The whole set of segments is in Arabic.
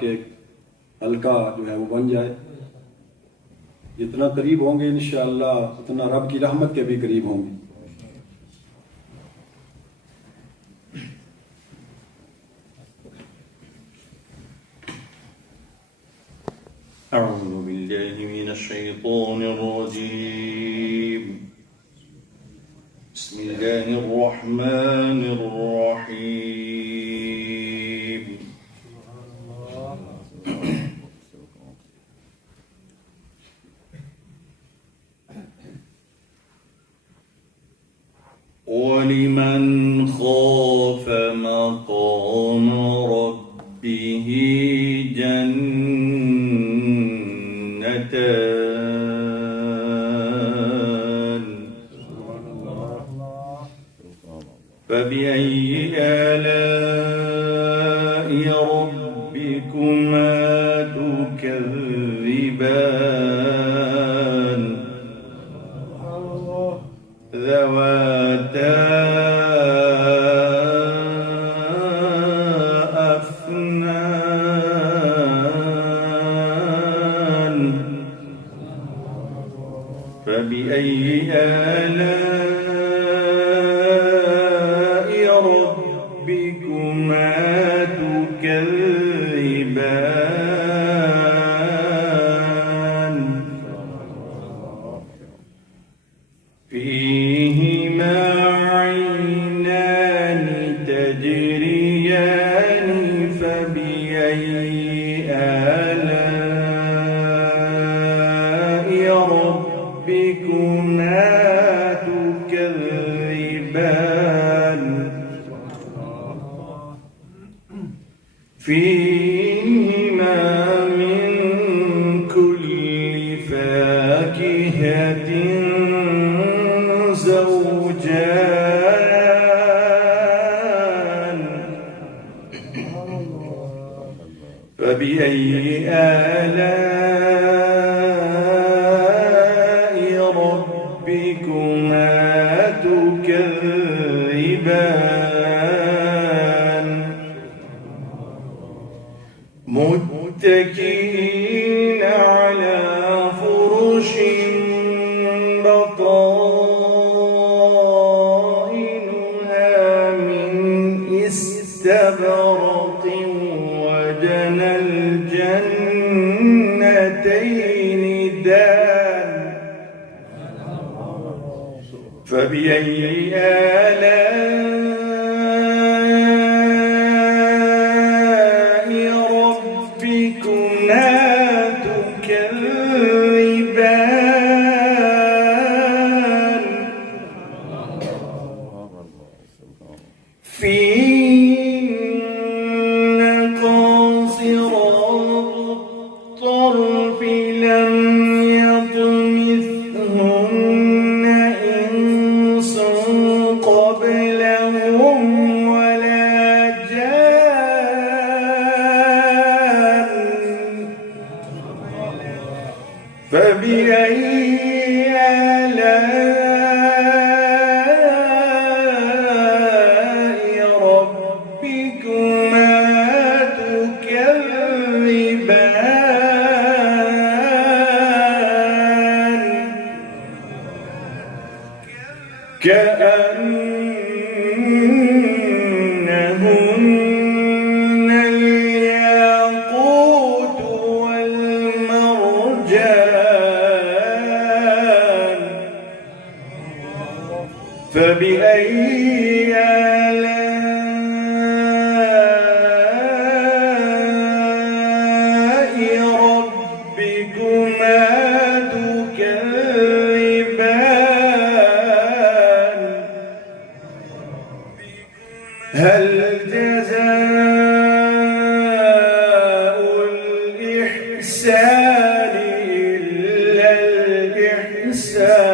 कि हल्का जो है वो बन जाए। जितना करीब होंगे इंशाअल्लाह उतना रब की रहमत के भी करीब होंगे। أعوذ بالله من الشيطان الرجيم. بسم الله الرحمن الرحيم. ولمن خاف مقام ربه جنتان فبأي آلاء ربكما تكذبان ذواتا أفنان فبأي آلاء ربكما تكذبان فيهما عينان تجريان فبأي آلاء ربكما تكذبان فيهما من كل فاكهة زوجان فبأي آلاء ربكما تكذبان متكئين على فرش بطائنها من استبرق وجنى الجنتين دان فبأي آلاء ربكما تكذبان فيهن قاصرات الطرف لم يطمثهن إنس قبلهم ولا جان فبأي آلاء ربكما تكذبان كأنهن الياقوت والمرجان فبأي آلاء ربكما تكذبان هل جزاء الإحسان إلا الإحسان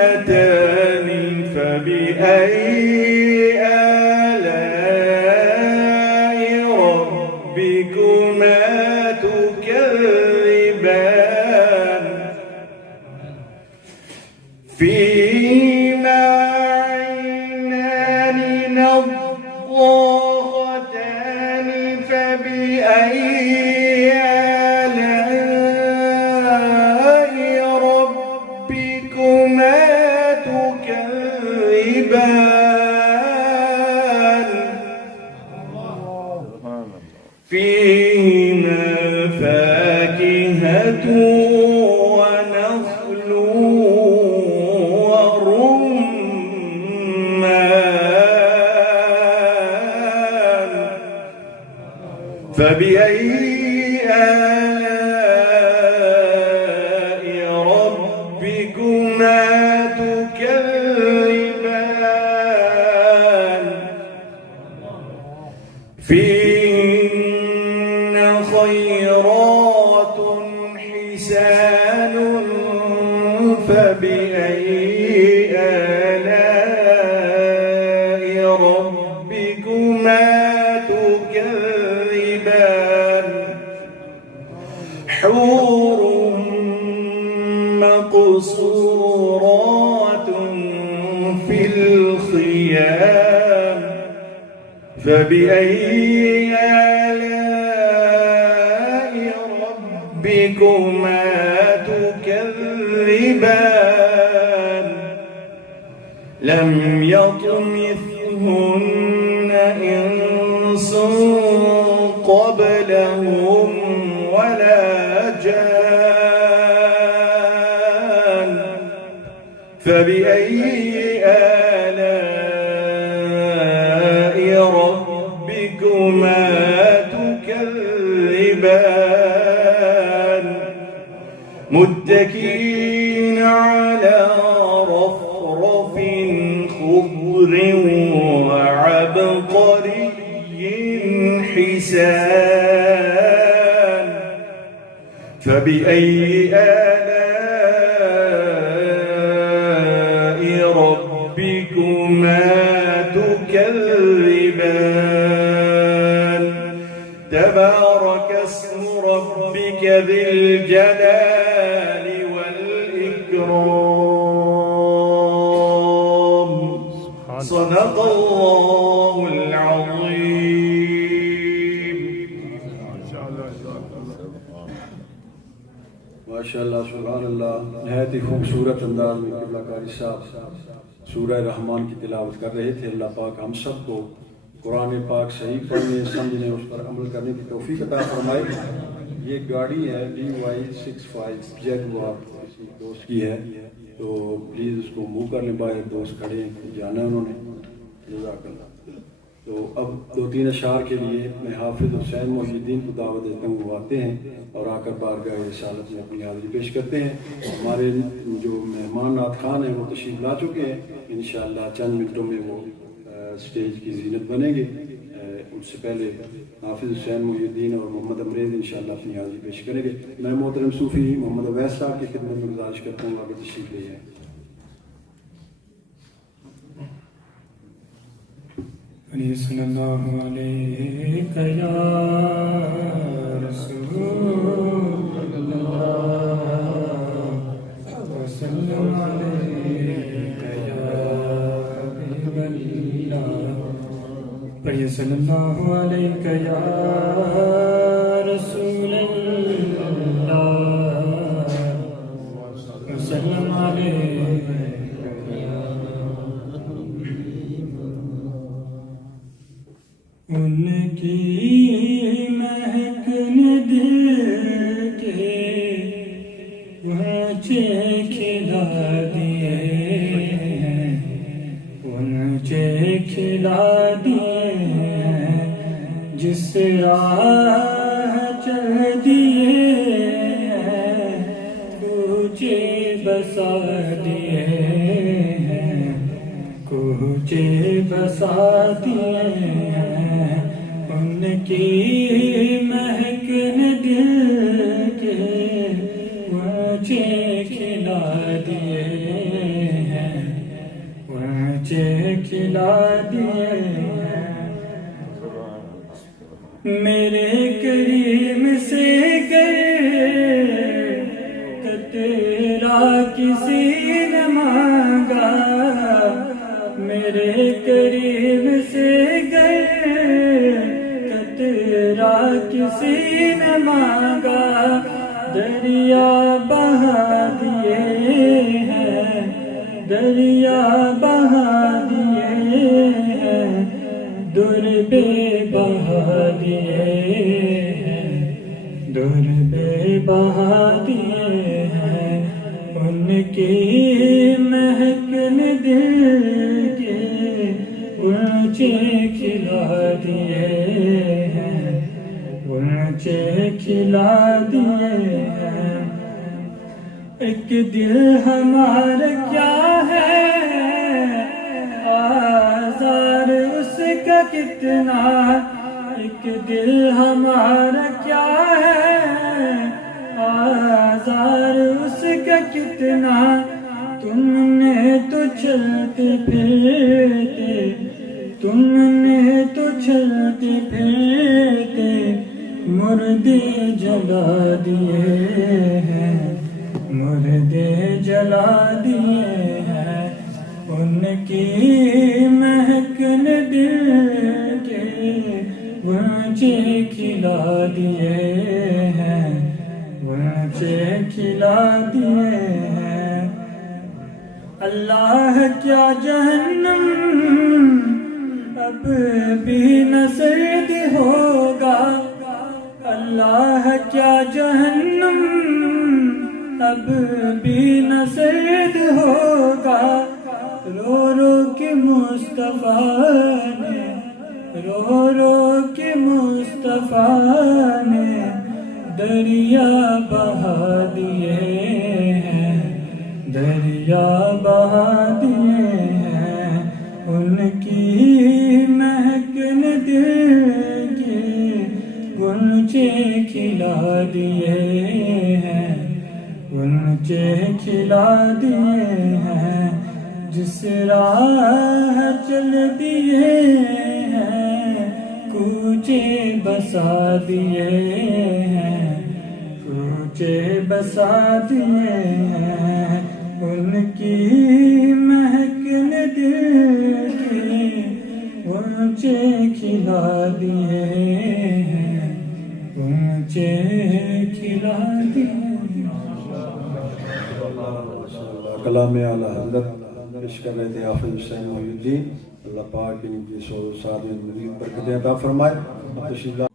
مدهامتان فبأي آلاء ربكما تكذبان فيهما عينان نضاختان فبأي آلاء ربكما تكذبان فيهما فاكهة ونخل ورمان فبأي آلاء ربكما تكذبان فيهن خيرات حسان فبأي آلاء ربكما تكذبان حور مقصورات في الخيام فبأي آلاء ربكما تكذبان لم يطمثهن إنس قبلهم ولا جان فبأي آلاء ربكما تكذبان متكئين على رفرف خضر وعبقري حسان فبأي آلاء ربكما تكذبان تبارك اسم ربك ذي الجلال والإكرام صدق الله العظيم माशाअल्लाह सुभान अल्लाह नहायत ही खूबसूरत अंदाज में क़िबला कारी साहब सूरह रहमान की तिलावत कर रहे थे। अल्लाह पाक हम सबको कुरान पाक सही पढ़ने समझने उस पर अमल करने की तौफीक अता फरमाए। ये गाड़ी है DY65 जगुआर किसी दोस्त की है, तो प्लीज़ उसको मूव कर लें, बाहर दोस्त खड़े हैं, जाना है उन्होंने। जज़ाकल्लाह। तो अब 2-3 अशार के लिए मैं हाफिज़ हुसैन मोहिउद्दीन को दावत देता हूँ, वो आते हैं और आकर बारगाह रिसालत में अपनी हाज़िरी पेश करते हैं। हमारे जो मेहमान नात खान हैं वो तशरीफ़ ला चुके हैं, इंशाअल्लाह चंद मिनटों में वो स्टेज की ज़ीनत बनेंगे। उससे पहले हाफिज़ हुसैन मोहिउद्दीन और मोहम्मद अमरेज़ इंशाअल्लाह अपनी हाज़िरी पेश करेंगे। मैं मोहतरम सूफ़ी मोहम्मद अवैस साहब की खिदमत में गुजारिश करता हूँ आगे तशरीफ़ ले जाएँ। सल्लल्लाहु अलैहि या रसूलल्लाह वसल्लम अलैका या हबीबल्लाह। पढ़िए सल्लल्लाहु अलैका या रसूलल्लाह वसल्लम अलैका। उनकी महक ने दिल के ऊंचे खिला दिए हैं, ऊंचे खिला दिए हैं, जिस राह चल दिए हैं, ऊंचे बसा दिए हैं, ऊंचे बसा दिए हैं। उनकी महक ने दिल کھلا دیے ہیں میرے کریم سے قطرہ کسی نے مانگا میرے کریم سے قطرہ کسی نے مانگا دریا بہا دیے ہیں دریا بہا دیے ہیں در بے بہا دیے ہیں در بے بہا دیے ہیں ان کی مہکن دل کے اونچے کھلا دیے ہیں اونچے کھلا دیے ہیں ایک دل ہمارا کیا ہے آزار اس کا کتنا ایک دل ہمارا کیا ہے آزار اس کا کتنا تم نے تو چلتے پھرتے تم نے تو چلتے پھرتے مردے جلا دیے ہیں مردے جلا دیے ہیں ان کی مہکن دل کے اونچے کھلا دیے ہیں اونچے کھلا دیے ہیں اللہ کیا جہنم اب بھی نہ سرد ہوگا اللہ کیا جہنم اب بھی نہ سرد ہوگا رو رو کے مصطفیٰ نے رو رو کے مصطفیٰ نے دریا بہا دیے ہیں دریا بہا دیے ہیں ان کی مہکن دل کے گنچے کھلا دیے ہیں گنچے کھلا دیے ہیں جس راہ چل دیے ہیں کوچے بسا دیے ہیں کوچے بسا دیے ہیں ان کی مہکن دل کے اونچے کھلا دیے ہیں اونچے کھلا دیے کلام اعلیٰ حضرت پیش کر رہے تھے حافظ حسین محی الدین اللہ پاک ان کی سو ساتھ میں مزید برکتیں عطا فرمائے